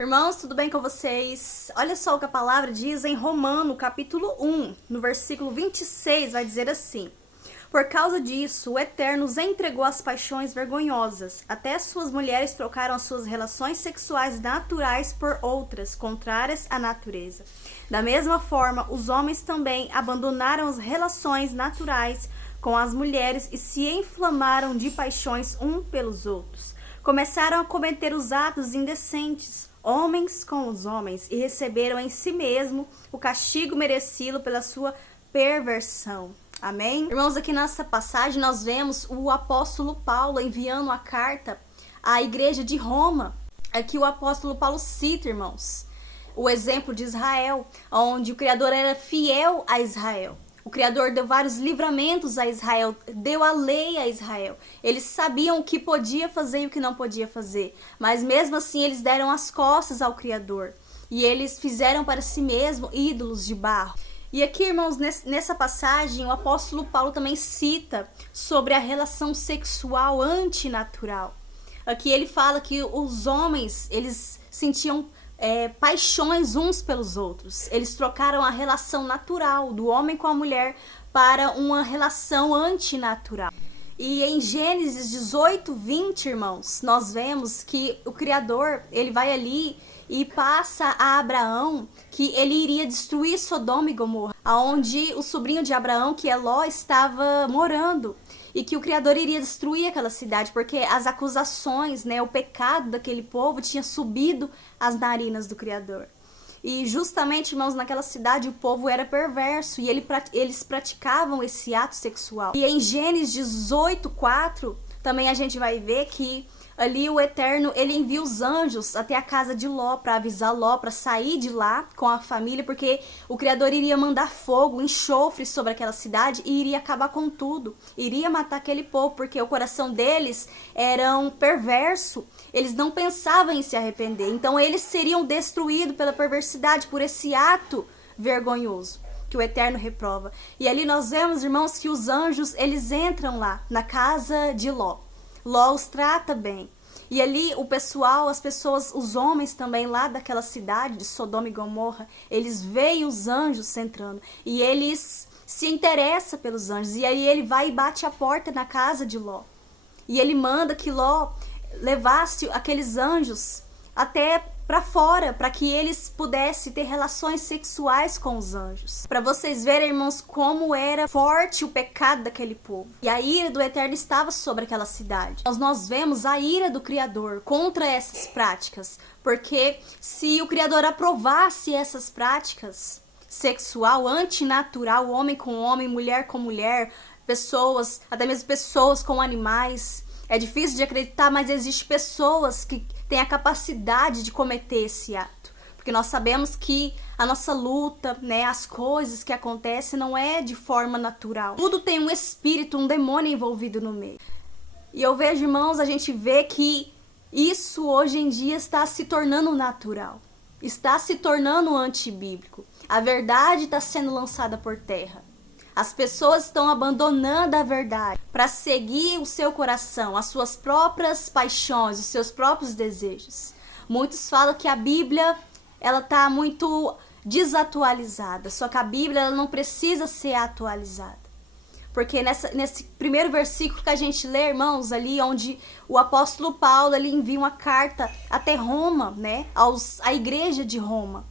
Irmãos, tudo bem com vocês? Olha só o que a palavra diz em Romano, capítulo 1, no versículo 26, vai dizer assim: Por causa disso, o Eterno os entregou às paixões vergonhosas. Até suas mulheres trocaram as suas relações sexuais naturais por outras, contrárias à natureza. Da mesma forma, os homens também abandonaram as relações naturais com as mulheres e se inflamaram de paixões uns pelos outros. Começaram a cometer os atos indecentes, homens com os homens, e receberam em si mesmo o castigo merecido pela sua perversão. Amém? Irmãos, aqui nessa passagem nós vemos o apóstolo Paulo enviando a carta à igreja de Roma. Aqui o apóstolo Paulo cita, irmãos, o exemplo de Israel, onde o Criador era fiel a Israel. O Criador deu vários livramentos a Israel, deu a lei a Israel. Eles sabiam o que podia fazer e o que não podia fazer. Mas mesmo assim eles deram as costas ao Criador. E eles fizeram para si mesmo ídolos de barro. E aqui, irmãos, nessa passagem, o apóstolo Paulo também cita sobre a relação sexual antinatural. Aqui ele fala que os homens, eles sentiam paixões uns pelos outros. Eles trocaram a relação natural do homem com a mulher para uma relação antinatural. E em Gênesis 18, 20, irmãos, nós vemos que o Criador, ele vai ali e passa a Abraão que ele iria destruir Sodoma e Gomorra, onde o sobrinho de Abraão, que é Ló, estava morando. E que o Criador iria destruir aquela cidade, porque as acusações, o pecado daquele povo tinha subido às narinas do Criador. E justamente, irmãos, naquela cidade o povo era perverso e eles praticavam esse ato sexual. E em Gênesis 18, 4, também a gente vai ver que ali o Eterno, ele envia os anjos até a casa de Ló para avisar Ló para sair de lá com a família, porque o Criador iria mandar fogo, enxofre sobre aquela cidade e iria acabar com tudo. Iria matar aquele povo, porque o coração deles era perverso. Eles não pensavam em se arrepender. Então eles seriam destruídos pela perversidade, por esse ato vergonhoso que o Eterno reprova. E ali nós vemos, irmãos, que os anjos, eles entram lá na casa de Ló. Ló os trata bem. E ali o pessoal, as pessoas, os homens também lá daquela cidade de Sodoma e Gomorra, eles veem os anjos entrando e eles se interessam pelos anjos. E aí ele vai e bate a porta na casa de Ló. E ele manda que Ló levasse aqueles anjos até para fora, para que eles pudessem ter relações sexuais com os anjos. Para vocês verem, irmãos, como era forte o pecado daquele povo. E a ira do Eterno estava sobre aquela cidade. Nós vemos a ira do Criador contra essas práticas, porque se o Criador aprovasse essas práticas sexual, antinatural, homem com homem, mulher com mulher, pessoas, até mesmo pessoas com animais, é difícil de acreditar, mas existem pessoas que têm a capacidade de cometer esse ato. Porque nós sabemos que a nossa luta, as coisas que acontecem não é de forma natural. Tudo tem um espírito, um demônio envolvido no meio. E eu vejo, irmãos, a gente vê que isso hoje em dia está se tornando natural. Está se tornando antibíblico. A verdade está sendo lançada por terra. As pessoas estão abandonando a verdade para seguir o seu coração, as suas próprias paixões, os seus próprios desejos. Muitos falam que a Bíblia ela está muito desatualizada, só que a Bíblia ela não precisa ser atualizada. Porque nesse primeiro versículo que a gente lê, irmãos, ali onde o apóstolo Paulo ele envia uma carta até Roma, à igreja de Roma.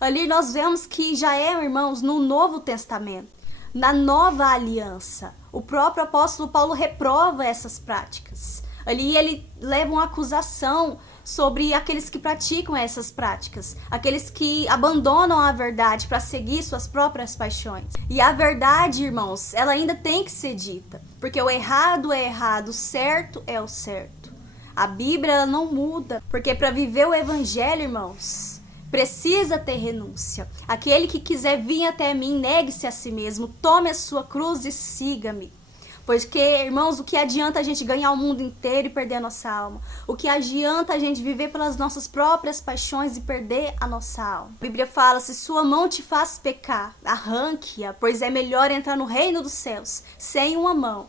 Ali nós vemos que já irmãos, no Novo Testamento. Na nova aliança, o próprio apóstolo Paulo reprova essas práticas. Ali ele leva uma acusação sobre aqueles que praticam essas práticas, aqueles que abandonam a verdade para seguir suas próprias paixões. E a verdade, irmãos, ela ainda tem que ser dita, porque o errado é errado, o certo é o certo. A Bíblia ela não muda, porque para viver o evangelho, irmãos, precisa ter renúncia. Aquele que quiser vir até mim, negue-se a si mesmo, tome a sua cruz e siga-me. Porque, irmãos, o que adianta a gente ganhar o mundo inteiro e perder a nossa alma? O que adianta a gente viver pelas nossas próprias paixões e perder a nossa alma? A Bíblia fala, se sua mão te faz pecar, arranque-a, pois é melhor entrar no reino dos céus sem uma mão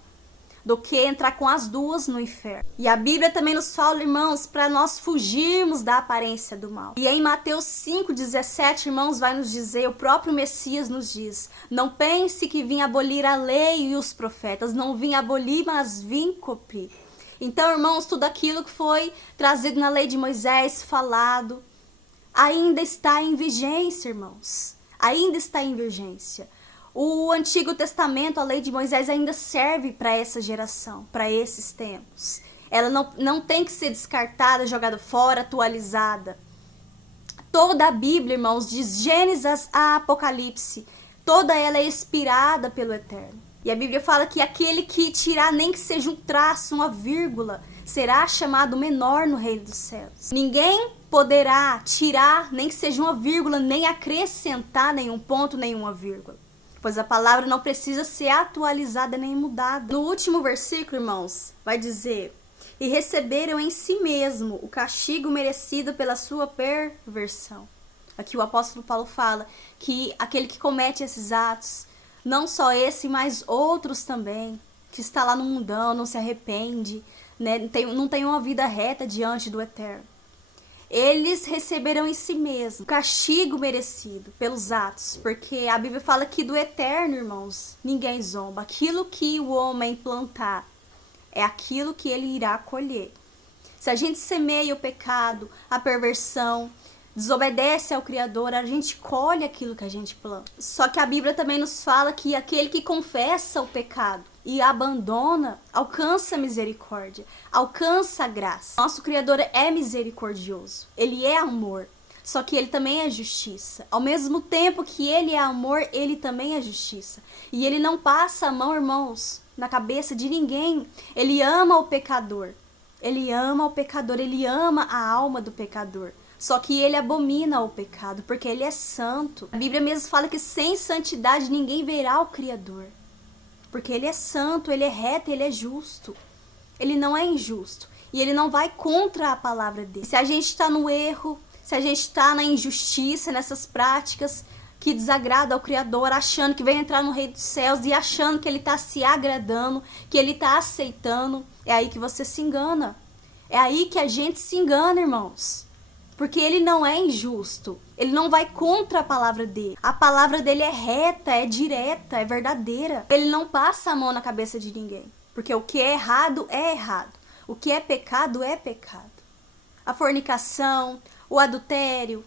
do que entrar com as duas no inferno. E a Bíblia também nos fala, irmãos, para nós fugirmos da aparência do mal. E em Mateus 5,17, irmãos, vai nos dizer, o próprio Messias nos diz: não pense que vim abolir a lei e os profetas, não vim abolir, mas vim cumprir. Então, irmãos, tudo aquilo que foi trazido na lei de Moisés, falado, ainda está em vigência, irmãos. Ainda está em vigência. O Antigo Testamento, a lei de Moisés, ainda serve para essa geração, para esses tempos. Ela não tem que ser descartada, jogada fora, atualizada. Toda a Bíblia, irmãos, de Gênesis a Apocalipse, toda ela é inspirada pelo Eterno. E a Bíblia fala que aquele que tirar nem que seja um traço, uma vírgula, será chamado menor no reino dos céus. Ninguém poderá tirar nem que seja uma vírgula, nem acrescentar nenhum ponto, nenhuma vírgula. Pois a palavra não precisa ser atualizada nem mudada. No último versículo, irmãos, vai dizer: e receberam em si mesmo o castigo merecido pela sua perversão. Aqui o apóstolo Paulo fala que aquele que comete esses atos, não só esse, mas outros também, que está lá no mundão, não se arrepende, né? Não tem uma vida reta diante do Eterno. Eles receberão em si mesmo o castigo merecido pelos atos, porque a Bíblia fala que do Eterno, irmãos, ninguém zomba. Aquilo que o homem plantar é aquilo que ele irá colher. Se a gente semeia o pecado, a perversão, desobedece ao Criador, a gente colhe aquilo que a gente planta. Só que a Bíblia também nos fala que aquele que confessa o pecado e abandona, alcança misericórdia, alcança a graça. Nosso Criador é misericordioso, Ele é amor, só que Ele também é justiça. Ao mesmo tempo que Ele é amor, Ele também é justiça. E Ele não passa a mão, irmãos, na cabeça de ninguém. Ele ama o pecador, Ele ama o pecador, Ele ama a alma do pecador. Só que Ele abomina o pecado, porque Ele é santo. A Bíblia mesmo fala que sem santidade ninguém verá o Criador. Porque Ele é santo, Ele é reto, Ele é justo. Ele não é injusto. E Ele não vai contra a palavra dele. Se a gente está no erro, se a gente está na injustiça, nessas práticas que desagradam ao Criador, achando que vai entrar no Reino dos Céus e achando que Ele está se agradando, que Ele está aceitando, é aí que você se engana. É aí que a gente se engana, irmãos. Porque Ele não é injusto. Ele não vai contra a palavra dele. A palavra dele é reta, é direta, é verdadeira. Ele não passa a mão na cabeça de ninguém. Porque o que é errado é errado. O que é pecado é pecado. A fornicação, o adultério,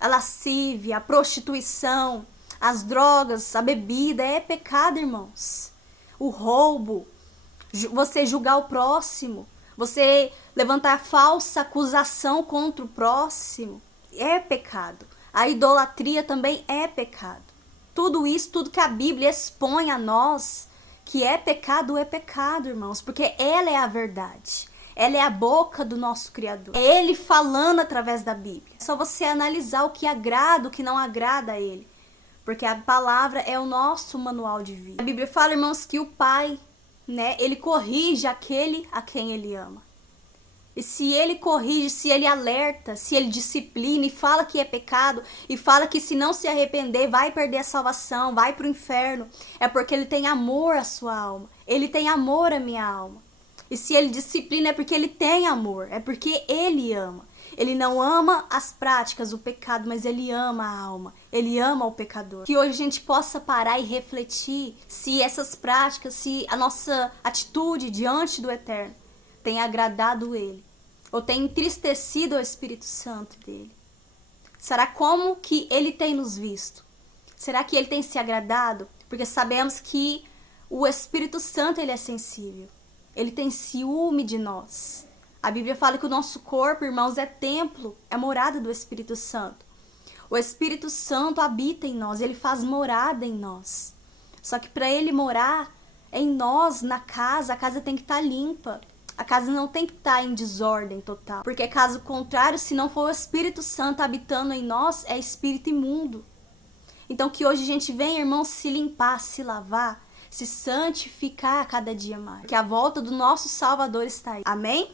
a lascívia, a prostituição, as drogas, a bebida é pecado, irmãos. O roubo, você julgar o próximo, você levantar falsa acusação contra o próximo, é pecado. A idolatria também é pecado. Tudo isso, tudo que a Bíblia expõe a nós, que é pecado, irmãos, porque ela é a verdade. Ela é a boca do nosso Criador. É Ele falando através da Bíblia. É só você analisar o que agrada, o que não agrada a Ele. Porque a palavra é o nosso manual de vida. A Bíblia fala, irmãos, que o Pai, né, Ele corrige aquele a quem Ele ama. E se Ele corrige, se Ele alerta, se Ele disciplina e fala que é pecado, e fala que se não se arrepender vai perder a salvação, vai para o inferno, é porque Ele tem amor à sua alma. Ele tem amor à minha alma. E se Ele disciplina é porque Ele tem amor, é porque Ele ama. Ele não ama as práticas, o pecado, mas Ele ama a alma. Ele ama o pecador. Que hoje a gente possa parar e refletir se essas práticas, se a nossa atitude diante do Eterno tem agradado Ele, ou tem entristecido o Espírito Santo dele. Será como que Ele tem nos visto? Será que Ele tem se agradado? Porque sabemos que o Espírito Santo, Ele é sensível. Ele tem ciúme de nós. A Bíblia fala que o nosso corpo, irmãos, é templo, é morada do Espírito Santo. O Espírito Santo habita em nós, Ele faz morada em nós. Só que para Ele morar em nós, na casa, a casa tem que estar limpa. A casa não tem que estar em desordem total. Porque caso contrário, se não for o Espírito Santo habitando em nós, é espírito imundo. Então que hoje a gente venha, irmãos, se limpar, se lavar, se santificar a cada dia mais. Que a volta do nosso Salvador está aí. Amém?